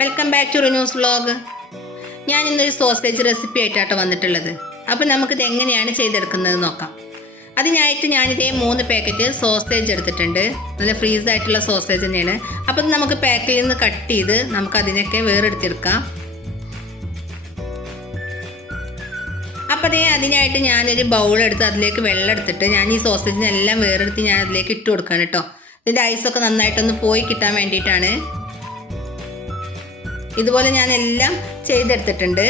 Welcome back to Rinu's vlog ഞാൻ ഇന്നൊരു sausage recipe ആയിട്ടാട്ടോ വന്നിട്ടുള്ളത്. അപ്പോൾ നമുക്കിത് എങ്ങനെയാണ് ചെയ്തെടുക്കുന്നത് നോക്കാം. അതിനായിട്ട് ഞാനിതേ മൂന്ന് പാക്കറ്റ് സോസേജ് എടുത്തിട്ടുണ്ട്. നല്ല ഫ്രീസ് ആയിട്ടുള്ള സോസേജ് തന്നെയാണ്. അപ്പോൾ ഇത് നമുക്ക് പാക്കിൽ നിന്ന് കട്ട് ചെയ്ത് നമുക്ക് അതിനൊക്കെ വേറെടുത്തെടുക്കാം. അപ്പോൾ അതേ അതിനായിട്ട് ഞാനൊരു ബൗൾ എടുത്ത് അതിലേക്ക് വെള്ളം എടുത്തിട്ട് ഞാൻ ഈ സോസേജിനെല്ലാം വേറെടുത്ത് ഞാൻ അതിലേക്ക് ഇട്ട് കൊടുക്കാൻ കേട്ടോ. ഇതിന്റെ ഐസൊക്കെ നന്നായിട്ടൊന്ന് പോയി കിട്ടാൻ വേണ്ടിയിട്ടാണ്. ഇതുപോലെ ഞാൻ എല്ലാം ചെയ്തെടുത്തിട്ടുണ്ട്.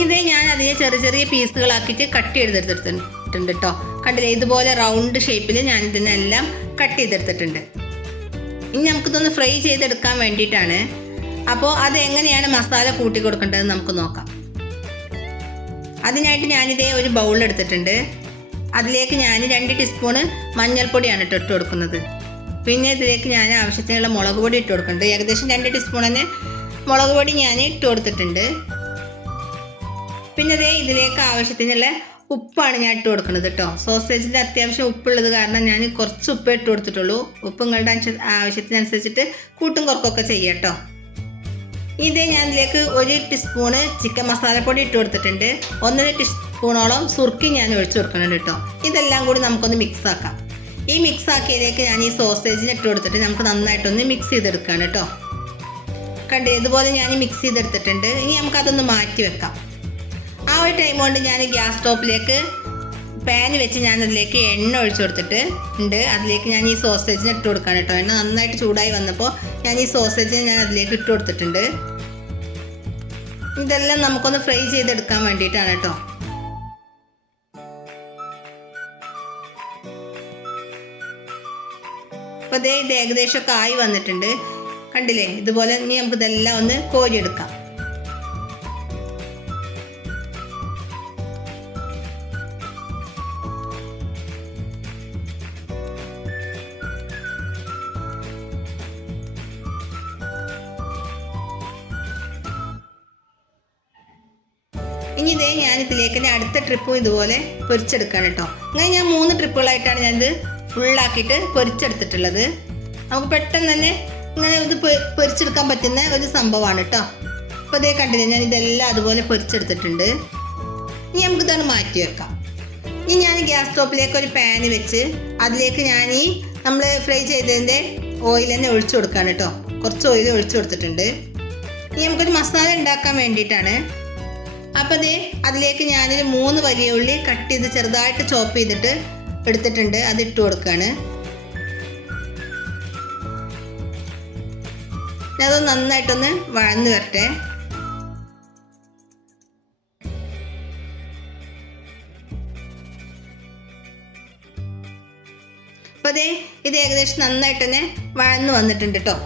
ഇത് ഞാൻ അതിനെ ചെറിയ ചെറിയ പീസുകളാക്കിയിട്ട് കട്ട് ചെയ്തെടുത്തിട്ടുണ്ട് കേട്ടോ കണ്ടില്ലേ ഇതുപോലെ റൗണ്ട് ഷേപ്പിൽ ഞാൻ ഇതിനെല്ലാം കട്ട് ചെയ്തെടുത്തിട്ടുണ്ട്. ഇനി നമുക്കിതൊന്ന് ഫ്രൈ ചെയ്തെടുക്കാൻ വേണ്ടിയിട്ടാണ്. അപ്പോൾ അത് എങ്ങനെയാണ് മസാല കൂട്ടി കൊടുക്കേണ്ടത് നമുക്ക് നോക്കാം. അതിനായിട്ട് ഞാനിതേ ഒരു ബൗൾ എടുത്തിട്ടുണ്ട്. അതിലേക്ക് ഞാൻ രണ്ട് ടീസ്പൂണ് മഞ്ഞൾപ്പൊടിയാണ് ഇട്ട് ഇട്ട് കൊടുക്കുന്നത്. പിന്നെ ഇതിലേക്ക് ഞാൻ ആവശ്യത്തിനുള്ള മുളക് പൊടി ഇട്ട് കൊടുക്കുന്നുണ്ട്. ഏകദേശം രണ്ട് ടീസ്പൂൺ തന്നെ മുളക് പൊടി ഞാൻ ഇട്ട് കൊടുത്തിട്ടുണ്ട്. പിന്നെ അതേ ഇതിലേക്ക് ആവശ്യത്തിനുള്ള ഉപ്പാണ് ഞാൻ ഇട്ട് കൊടുക്കുന്നത് കേട്ടോ. സോസേജിന്റെ അത്യാവശ്യം ഉപ്പുള്ളത് കാരണം ഞാൻ കുറച്ച് ഉപ്പ് ഇട്ട് കൊടുത്തിട്ടുള്ളൂ. ഉപ്പ് നിങ്ങളുടെ ആവശ്യത്തിനനുസരിച്ചിട്ട് കൂട്ടും കുറക്കൊക്കെ ചെയ്യാം കേട്ടോ. ഇതേ ഞാൻ ഇതിലേക്ക് ഒരു ടീസ്പൂണ് ചിക്കൻ മസാലപ്പൊടി ഇട്ട് കൊടുത്തിട്ടുണ്ട്. ഒന്നര ടീസ്പൂണോളം സുർക്കി ഞാൻ ഒഴിച്ചു കൊടുക്കുന്നുണ്ട് കേട്ടോ. ഇതെല്ലാം കൂടി നമുക്കൊന്ന് മിക്സ് ആക്കാം. ഈ മിക്സ് ആക്കിയതിലേക്ക് ഞാൻ ഈ സോസേജിന് ഇട്ട് കൊടുത്തിട്ട് നമുക്ക് നന്നായിട്ടൊന്ന് മിക്സ് ചെയ്തെടുക്കുകയാണ് കേട്ടോ. കണ്ടേ ഇതുപോലെ ഞാൻ മിക്സ് ചെയ്തെടുത്തിട്ടുണ്ട്. ഇനി നമുക്കതൊന്ന് മാറ്റി വെക്കാം. ആ ഒരു ടൈം കൊണ്ട് ഞാൻ ഗ്യാസ് സ്റ്റോപ്പിലേക്ക് പാൻ വെച്ച് ഞാൻ അതിലേക്ക് എണ്ണ ഒഴിച്ചു കൊടുത്തിട്ട് ഉണ്ട്. അതിലേക്ക് ഞാൻ ഈ സോസേജിന് ഇട്ട് കൊടുക്കാൻ കേട്ടോ. എണ്ണ നന്നായിട്ട് ചൂടായി വന്നപ്പോൾ ഞാൻ ഈ സോസേജിന് ഞാൻ അതിലേക്ക് ഇട്ട് കൊടുത്തിട്ടുണ്ട്. ഇതെല്ലാം നമുക്കൊന്ന് ഫ്രൈ ചെയ്തെടുക്കാൻ വേണ്ടിയിട്ടാണ് കേട്ടോ. അപ്പോൾ ദേ ഇത് ഏകദേശമൊക്കെ ആയി വന്നിട്ടുണ്ട്. കണ്ടില്ലേ? ഇതുപോലെ ഇനി നമുക്ക് ഇതെല്ലാം ഒന്ന് കോരിയെടുക്കാം. ഇനി ഇതേ ഞാൻ ഇതിലേക്ക് അടുത്ത ട്രിപ്പും ഇതുപോലെ പൊരിച്ചെടുക്കാണ് കേട്ടോ. അങ്ങനെ ഞാൻ മൂന്ന് ട്രിപ്പുകളായിട്ടാണ് ഞാനിത് ഫുള്ളാക്കിയിട്ട് പൊരിച്ചെടുത്തിട്ടുള്ളത്. നമുക്ക് പെട്ടെന്ന് തന്നെ ഇങ്ങനെ ഇത് പൊരിച്ചെടുക്കാൻ പറ്റുന്ന ഒരു സംഭവമാണ് കേട്ടോ അപ്പോൾ ഇതേ കണ്ടില്ലേ ഞാൻ ഇതെല്ലാം അതുപോലെ പൊരിച്ചെടുത്തിട്ടുണ്ട്. ഇനി നമുക്ക് ഇതാണ് മാറ്റി വെക്കാം. ഇനി ഞാൻ ഗ്യാസ് സ്റ്റോപ്പിലേക്ക് ഒരു പാന് വെച്ച് അതിലേക്ക് ഞാൻ ഈ നമ്മൾ ഫ്രൈ ചെയ്തതിന്റെ ഓയിൽ തന്നെ ഒഴിച്ചു കൊടുക്കുകയാണ് കേട്ടോ കുറച്ച് ഓയിൽ ഒഴിച്ചു കൊടുത്തിട്ടുണ്ട്. ഇനി നമുക്കൊരു മസാല ഉണ്ടാക്കാൻ വേണ്ടിയിട്ടാണ്. അപ്പോൾ ദേ അതിലേക്ക് ഞാനൊരു മൂന്ന് വലിയ ഉള്ളി കട്ട് ചെയ്ത് ചെറുതായിട്ട് ചോപ്പ് ചെയ്തിട്ട് എടുത്തിട്ടുണ്ട്. അത് ഇട്ട് കൊടുക്കുകയാണ് അത് നന്നായിട്ടൊന്ന് വഴന്ന് വരട്ടെ. അപ്പോൾ അതെ ഇത് ഏകദേശം നന്നായിട്ട് തന്നെ വഴന്ന് വന്നിട്ടുണ്ട് കേട്ടോ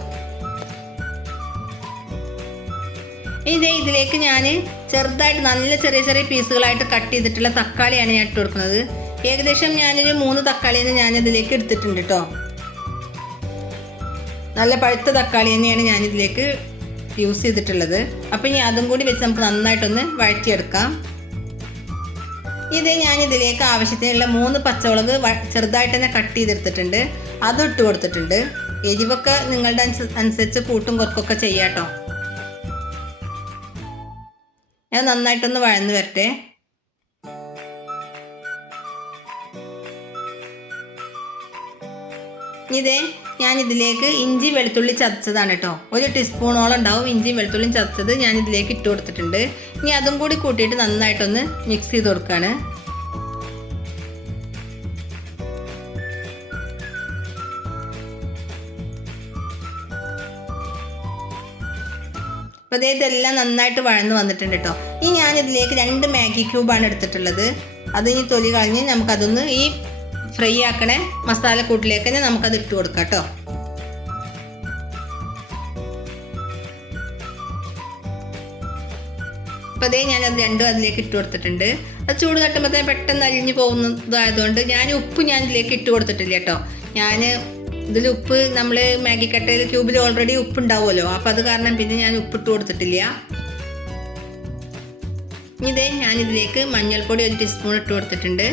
ഇതേ ഇതിലേക്ക് ഞാൻ ചെറുതായിട്ട് നല്ല ചെറിയ ചെറിയ പീസുകളായിട്ട് കട്ട് ചെയ്തിട്ടുള്ള തക്കാളിയാണ് ഞാൻ ഇട്ട് കൊടുക്കുന്നത്. ഏകദേശം ഞാനൊരു മൂന്ന് തക്കാളിന്ന് ഞാൻ ഇതിലേക്ക് എടുത്തിട്ടുണ്ട് കേട്ടോ നല്ല പഴുത്ത തക്കാളി തന്നെയാണ് ഞാനിതിലേക്ക് യൂസ് ചെയ്തിട്ടുള്ളത്. അപ്പം ഇനി അതും കൂടി വെച്ച് നമുക്ക് നന്നായിട്ടൊന്ന് വഴറ്റിയെടുക്കാം. ഇത് ഞാൻ ഇതിലേക്ക് ആവശ്യത്തിനുള്ള മൂന്ന് പച്ചമുളക് ചെറുതായിട്ട് തന്നെ കട്ട് ചെയ്തെടുത്തിട്ടുണ്ട്. അതും ഇട്ട് കൊടുത്തിട്ടുണ്ട്. എരിവൊക്കെ നിങ്ങളുടെ അനുസ- അനുസരിച്ച് കൂട്ടും കുറക്കൊക്കെ ചെയ്യാട്ടോ ഞാൻ നന്നായിട്ടൊന്ന് വഴന്ന് വരട്ടെ. ഇതേ ഞാൻ ഇതിലേക്ക് ഇഞ്ചി വെളുത്തുള്ളി ചതച്ചതാണ് കേട്ടോ. ഒരു ടീസ്പൂണോളം ഉണ്ടാവും ഇഞ്ചിയും വെളുത്തുള്ളിയും ചതച്ചത് ഞാൻ ഇതിലേക്ക് ഇട്ട് കൊടുത്തിട്ടുണ്ട്. ഇനി അതും കൂടി കൂട്ടിയിട്ട് നന്നായിട്ടൊന്ന് മിക്സ് ചെയ്ത് കൊടുക്കുകയാണ് അപ്പോൾ അതേ ഇതെല്ലാം നന്നായിട്ട് വഴന്ന് വന്നിട്ടുണ്ട് കേട്ടോ. ഇനി ഞാൻ ഇതിലേക്ക് രണ്ട് മാഗി ക്യൂബാണ് എടുത്തിട്ടുള്ളത്. അത് ഇനി തൊലി കളഞ്ഞ് നമുക്കതൊന്ന് ഈ ഫ്രൈ ആക്കണേ മസാലക്കൂട്ടിലേക്ക് തന്നെ നമുക്കത് ഇട്ട് കൊടുക്കാം കേട്ടോ. അപ്പോൾ അതേ ഞാനത് രണ്ടും അതിലേക്ക് ഇട്ട് കൊടുത്തിട്ടുണ്ട്. അത് ചൂട് തട്ടുമ്പോൾ തന്നെ പെട്ടെന്ന് അലിഞ്ഞു പോകുന്നതായതുകൊണ്ട് ഞാൻ ഉപ്പ് ഞാൻ ഇതിലേക്ക് ഇട്ട് കൊടുത്തിട്ടില്ല കേട്ടോ. ഞാൻ ഇതിൽ ഉപ്പ് നമ്മൾ മാഗി കട്ടയിൽ ക്യൂബിൽ ഓൾറെഡി ഉപ്പ് ഉണ്ടാവുമല്ലോ. അപ്പോൾ അത് കാരണം പിന്നെ ഞാൻ ഉപ്പ് ഇട്ട് കൊടുത്തിട്ടില്ല. ഇതേ ഞാനിതിലേക്ക് മഞ്ഞൾപ്പൊടി ഒരു ടീസ്പൂൺ ഇട്ട് കൊടുത്തിട്ടുണ്ട്.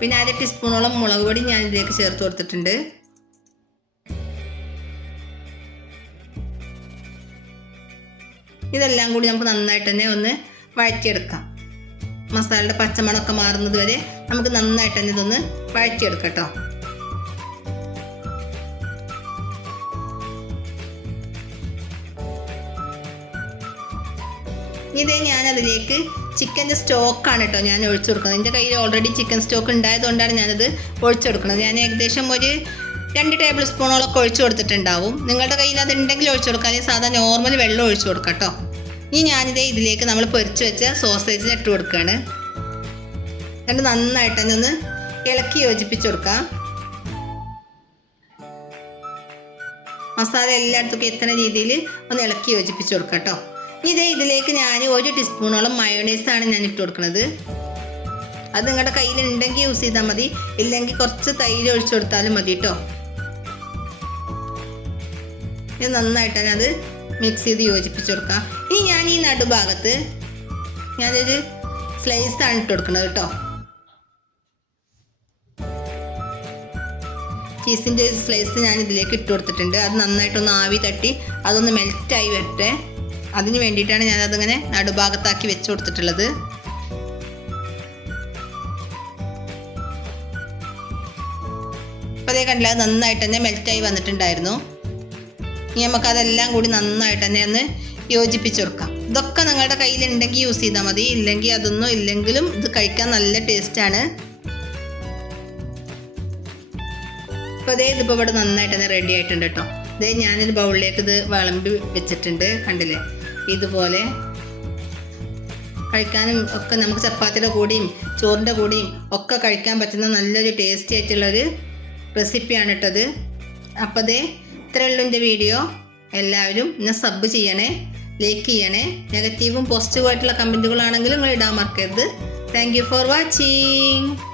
പിന്നെ അര ടീസ്പൂണോളം മുളക് പൊടി ഞാൻ ഇതിലേക്ക് ചേർത്ത് കൊടുത്തിട്ടുണ്ട്. ഇതെല്ലാം കൂടി നമുക്ക് നന്നായിട്ട് തന്നെ ഒന്ന് വഴറ്റിയെടുക്കാം. മസാലയുടെ പച്ചമണമൊക്കെ മാറുന്നത് വരെ നമുക്ക് നന്നായിട്ട് തന്നെ ഇതൊന്ന് വഴറ്റിയെടുക്കാം കേട്ടോ. ഇതേ ഞാൻ അതിലേക്ക് ചിക്കന്റെ സ്റ്റോക്കാണ് കേട്ടോ ഞാൻ ഒഴിച്ചു കൊടുക്കുന്നത് എന്റെ കയ്യിൽ ഓൾറെഡി ചിക്കൻ സ്റ്റോക്ക് ഉണ്ടായതുകൊണ്ടാണ് ഞാനത് ഒഴിച്ചു കൊടുക്കുന്നത് ഞാൻ ഏകദേശം ഒരു രണ്ട് ടേബിൾ സ്പൂണോളൊക്കെ ഒഴിച്ചു കൊടുത്തിട്ടുണ്ടാവും നിങ്ങളുടെ കയ്യിൽ അത് ഉണ്ടെങ്കിൽ ഒഴിച്ചു കൊടുക്കാം അല്ലെങ്കിൽ സാധാ നോർമൽ വെള്ളം ഒഴിച്ചു കൊടുക്കാം കേട്ടോ ഇനി ഞാനിതേ ഇതിലേക്ക് നമ്മൾ പൊരിച്ച് വെച്ച സോസേജിന് ഇട്ട് കൊടുക്കുകയാണ് എന്നിട്ട് നന്നായിട്ട് തന്നെ ഒന്ന് ഇളക്കി യോജിപ്പിച്ചു കൊടുക്കാം മസാല എല്ലായിടത്തും എത്തുന്ന രീതിയിൽ ഒന്ന് ഇളക്കി യോജിപ്പിച്ചു കൊടുക്കാം കേട്ടോ ഇതേ ഇതിലേക്ക് ഞാൻ ഒരു ടീസ്പൂണോളം മയോണൈസാണ് ഞാൻ ഇട്ട് കൊടുക്കുന്നത് അത് നിങ്ങളുടെ കയ്യിലുണ്ടെങ്കിൽ യൂസ് ചെയ്താൽ മതി. ഇല്ലെങ്കിൽ കുറച്ച് തൈര് ഒഴിച്ചു കൊടുത്താലും മതി കേട്ടോ ഇത് നന്നായിട്ട് അത് മിക്സ് ചെയ്ത് യോജിപ്പിച്ച് കൊടുക്കാം. ഇനി ഞാൻ ഈ നടുഭാഗത്ത് ഞാനൊരു സ്ലൈസാണ് ഇട്ട് കൊടുക്കുന്നത് കേട്ടോ ചീസിന്റെ സ്ലൈസ് ഞാൻ ഇതിലേക്ക് ഇട്ട് കൊടുത്തിട്ടുണ്ട്. അത് നന്നായിട്ടൊന്ന് ആവി തട്ടി അതൊന്ന് മെൽറ്റായി വരട്ടെ. അതിന് വേണ്ടിയിട്ടാണ് ഞാൻ അതിങ്ങനെ നടുഭാഗത്താക്കി വെച്ച് കൊടുത്തിട്ടുള്ളത്. അപ്പോൾ അതേ കണ്ടില്ല അത് നന്നായിട്ട് തന്നെ മെൽറ്റായി വന്നിട്ടുണ്ടായിരുന്നു. ഇനി നമുക്ക് അതെല്ലാം കൂടി നന്നായിട്ട് തന്നെ ഒന്ന് യോജിപ്പിച്ച് കൊടുക്കാം. ഇതൊക്കെ നിങ്ങളുടെ കയ്യിലുണ്ടെങ്കിൽ യൂസ് ചെയ്താൽ മതി. ഇല്ലെങ്കിൽ അതൊന്നും ഇല്ലെങ്കിലും ഇത് കഴിക്കാൻ നല്ല ടേസ്റ്റാണ് അപ്പോൾ അതേ ഇതിപ്പോൾ ഇവിടെ നന്നായിട്ട് തന്നെ റെഡി ആയിട്ടുണ്ട് കേട്ടോ. ഇതേ ഞാനൊരു ബൗളിലേക്ക് ഇത് വിളമ്പി വെച്ചിട്ടുണ്ട്. കണ്ടില്ലേ? ഇതുപോലെ കഴിക്കാനും ഒക്കെ നമുക്ക് ചപ്പാത്തിയുടെ കൂടിയും ചോറിന്റെ കൂടിയും ഒക്കെ കഴിക്കാൻ പറ്റുന്ന നല്ലൊരു ടേസ്റ്റി ആയിട്ടുള്ളൊരു റെസിപ്പിയാണ് ഇട്ടത് അപ്പോൾ അതേ ഇത്രയേ ഉള്ളൂ എന്റെ വീഡിയോ എല്ലാവരും എന്നെ സബ് ചെയ്യണേ ലൈക്ക് ചെയ്യണേ. നെഗറ്റീവും പോസിറ്റീവും ആയിട്ടുള്ള കമന്റുകളാണെങ്കിലും നിങ്ങൾ ഇടാൻ മറക്കരുത്. Thank you for watching